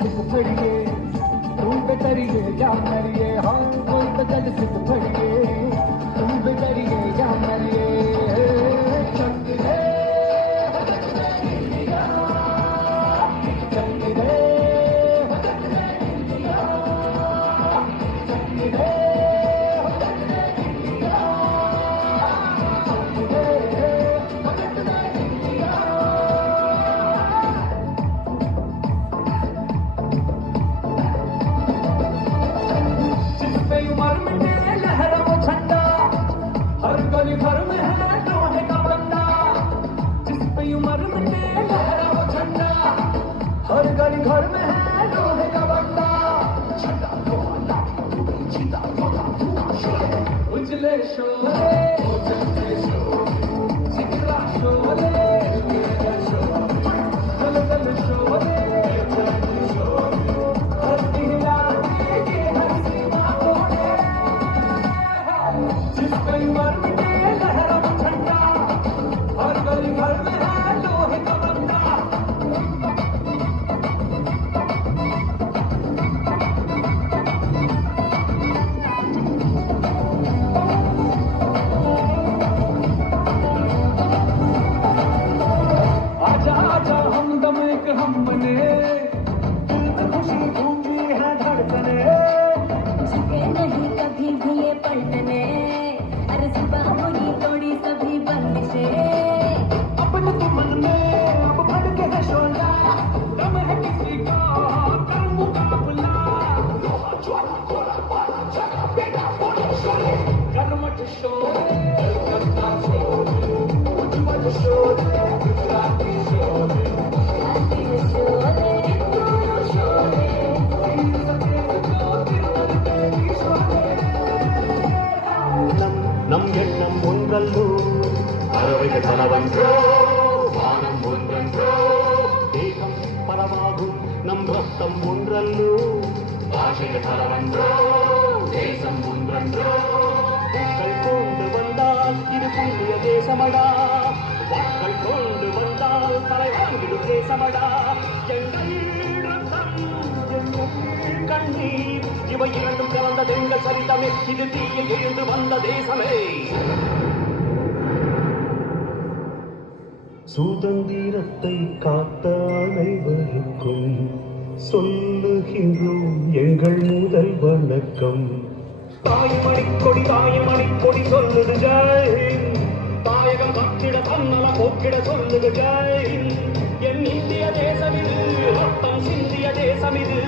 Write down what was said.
सिख फड़िए तुम बेतरिए या मरिए हाँ कोई तो जल सिख फड़िए तुम बेतरिए या मरिए चक दे हर गली घर में है लोहे का बंदा झंडा लोहा लाख जिंदा लोहा शोले उजले शोले उजले शोले जिगरा शोले गल गल शोले हर दिला के हर सीमा तोड़े जिस पे मर मिटे लहरा वो झंडा हर गली घर में है लोहे का बंदा हम बने दिल में खुशी गूंजी है धड़कने झुके नहीं कभी भी ये पलटने अरे सुबह हुई तोड़ी सभी बंदिशें अपने तो मन में अब भड़के है शोला दम है किसी का कर मुकाबला लोहा ज्वाला गोला पाला जगा बेटा बोलो शोले कर्मठ शोले करता शोले उज्जवल शोले गुजराती शोले நம் எண்ணம் ஒன்றல்லோ அறவைகள் பலவன்றோ வானம் ஒன்றன்றோ தேகம் பலமாகும் நம் ரத்தம் ஒன்றல்லோ பாஷைகள் பலவன்றோ தேசம் ஒன்றன்றோ மக்கள் கொண்டு வந்தால் இது புண்ணிய தேசமடா மக்கள் கொண்டு வந்தால் தலைவாங்கிடு தேசமடா எங்கள் ரத்தம் எங்கள் கண்ணீர் இவை இரண்டும் கலந்தது எங்கள் சரிதமே இது தீயில் எழுந்து வந்த தேசமே சுதந்திரத்தை காத்த அனைவருக்கும் சொல்லுகின்றோம் எங்கள் முதல் வணக்கம் தாயமணி கொடி சொல்லுது ஜெய் தாயகம் பக்கிட தன்னல போக்கிட சொல்லுது ஜெய் என் இந்திய தேசம் இது ரத்தம் சிந்திய தேசம் இது